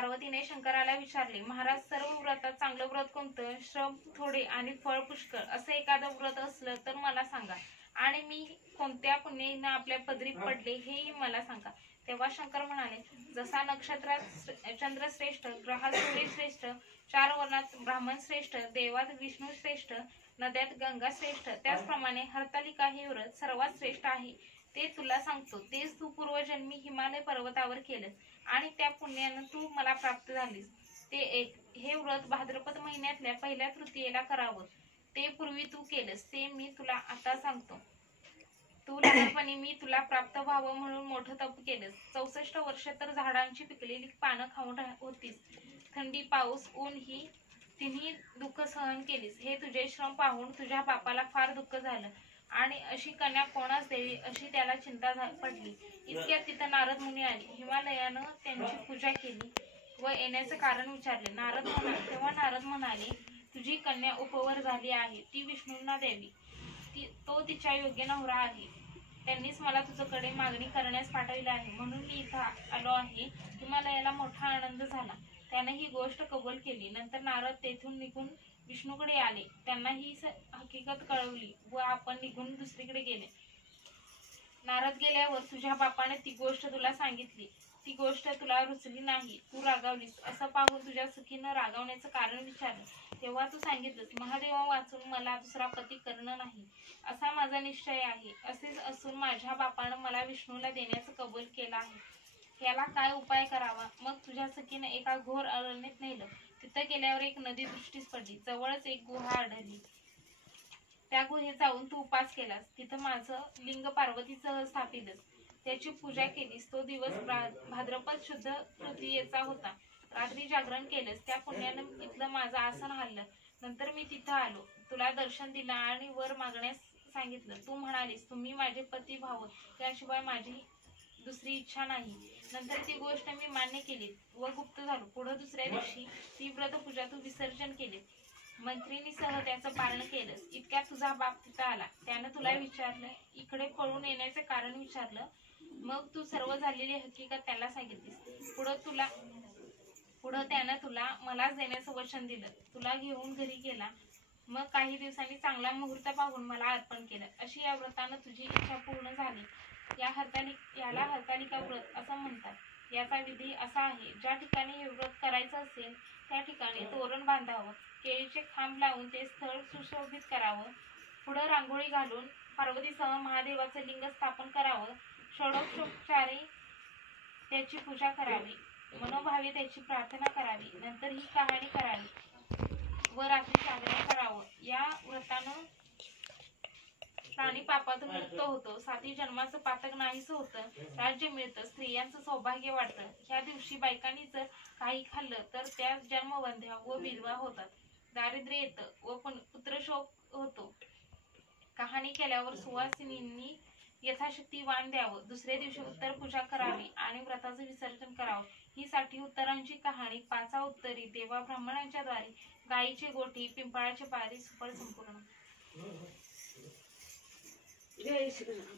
पार्वतीने शंकराला विचारले, महाराज, सर्व व्रतात चांगलं व्रत कोणतं? श्रम थोडे आणि फळ पुष्कळ असं एखादं व्रत असलं तर मला सांगा, आणि मी कोणत्या पुण्याने आपल्या पदरी पडले हेही मला सांगा. तेव्हा शंकर म्हणाले, जसा नक्षत्रात चंद्र श्रेष्ठ, ग्रहात सूर्य श्रेष्ठ, 4 वर्णात ब्राह्मण श्रेष्ठ, देवात विष्णू श्रेष्ठ, नद्यात गंगा श्रेष्ठ, त्याचप्रमाणे हरतालिका हे व्रत सर्वात श्रेष्ठ आहे. ते तुला सांगतो. तेच तू पूर्वजन्मी हिमालय पर्वतावर केलंस आणि त्या पुण्यानं तू मला प्राप्त झालीस. ते एक. हे व्रत भाद्रपद महिन्यातल्या पहिल्या तृतीयेला करावं. ते पूर्वी तू केलंस ते मी तुला आता सांगतो. तू लहानपणी मी तुला प्राप्त व्हावं म्हणून मोठं तप केलंस. 64 वर्ष तर झाडांची पिकलेली पानं खाऊन होतीस. थंडी, पाऊस, ऊन ही तिन्ही दुःख सहन केलीस. हे तुझे श्रम पाहून तुझ्या बापाला फार दुःख झालं आणि अशी कन्या कोणास द्यावी अशी त्याला चिंता पडली. इतक्यात तिथं नारद मुनी आले. हिमालयानं त्यांची पूजा केली व येण्याचं कारण विचारले. तेव्हा नारद म्हणाले, तुझी कन्या उपवर झाली आहे, ती विष्णूंना द्यावी. तो तिच्या योग्य नवरा आहे. त्यांनीच मला तुझ्याकडे मागणी करण्यास पाठविले आहे, म्हणून मी इथं आलो आहे. हिमालयाला मोठा आनंद झाला. त्याने ही गोष्ट कबूल केली. नंतर नारद तेथून निघून विष्णूकडे आले. त्यांना ही हकीकत कळवली व आपण निघून दुसरीकडे गेले. नारद गेल्यावर तुझ्या बापाने ती गोष्ट तुला सांगितली. ती गोष्ट तुला रुचली नाही, तू रागावलीस. असं पाहून तुझ्या सखीनं रागावण्याचं कारण विचारलं. तेव्हा तू सांगितलंस, महादेवा वाचून मला दुसरा पती करणं नाही असा माझा निश्चय आहे. असेच असून माझ्या बापानं मला विष्णूला देण्याचं कबूल केलं आहे. याला काय उपाय करावा? मग तुझ्या सखीनं एका घोर अरण्यात नेलं. तिथं गेल्यावर एक नदी दृष्टीस पडली. जवळच एक गुहा आढळली. त्या गुहेत जाऊन तू उपास केलास. तिथं माझं लिंग पार्वतीसह स्थापिलंस. त्याची पूजा केलीस. तो दिवस भाद्रपद शुद्ध तृतीयेचा होता. रात्री जागरण केलंस. त्या पुण्यानं इथलं माझं आसन हल्लं. नंतर मी तिथं आलो. तुला दर्शन दिलं आणि वर मागण्यास सांगितलं. तू म्हणालीस, तुम्ही माझे पती व्हावं याशिवाय माझी दुसरी इच्छा नाही. नंतर ती गोष्ट मी मान्य केली व गुप्त झालो. पुढं दुसऱ्या दिवशी ती व्रतपूजा तू विसर्जन केले. मंत्रिणीसह त्याचं पारण केलंस. इतक्यात तुझा बाप तिथं आला. त्यानं तुला विचारलं, इकडे पळून येण्याचं कारण विचारलं. मग तू सर्व झालेली हकीकत त्याला सांगितलीस. पुढं त्यानं तुला मलाच देण्याचं वचन दिलं. तुला घेऊन घरी गेला. मग काही दिवसांनी चांगला मुहूर्त पाहून मला अर्पण केलं. अशी या व्रतानं तुझी इच्छा पूर्ण झाली. याला हरतालिका व्रत असं म्हणतात. याचा विधी असा आहे, ज्या ठिकाणी हे व्रत करायचं असेल त्या ठिकाणी तोरण बांधावं, केळीचे खांब लावून ते स्थळ सुशोभित करावं, पुढं रांगोळी घालून पार्वतीसह महादेवाचं लिंग स्थापन करावं, षोडशोपचारे त्याची पूजा करावी, मनोभावे त्याची प्रार्थना करावी, नंतर ही कहाणी करावी व रात्री जागरण करावं. या व्रतानं प्राणी पापातून मुक्त होतो. 7 जन्माचं पातक नाहीसं होतं. राज्य मिळतं. स्त्रियांचं सौभाग्य वाढतं. ह्या दिवशी बायकांनी जर काही खाल्लं तर त्या जन्मवंध्या व विधवा होतात. दारिद्र्य येतं व पुत्रशोक होतो. कहाणी केल्यावर सुवासिनींनी यथाशक्ती वाण द्यावं. दुसऱ्या दिवशी उत्तर पूजा करावी आणि व्रताचं विसर्जन करावं. ही 60 उत्तरांची कहाणी 5 उत्तरी देवा ब्राह्मणांच्या द्वारे, गायीचे गोठी, पिंपळाचे पारी, सुफळ संपूर्ण. जय श्रीराम.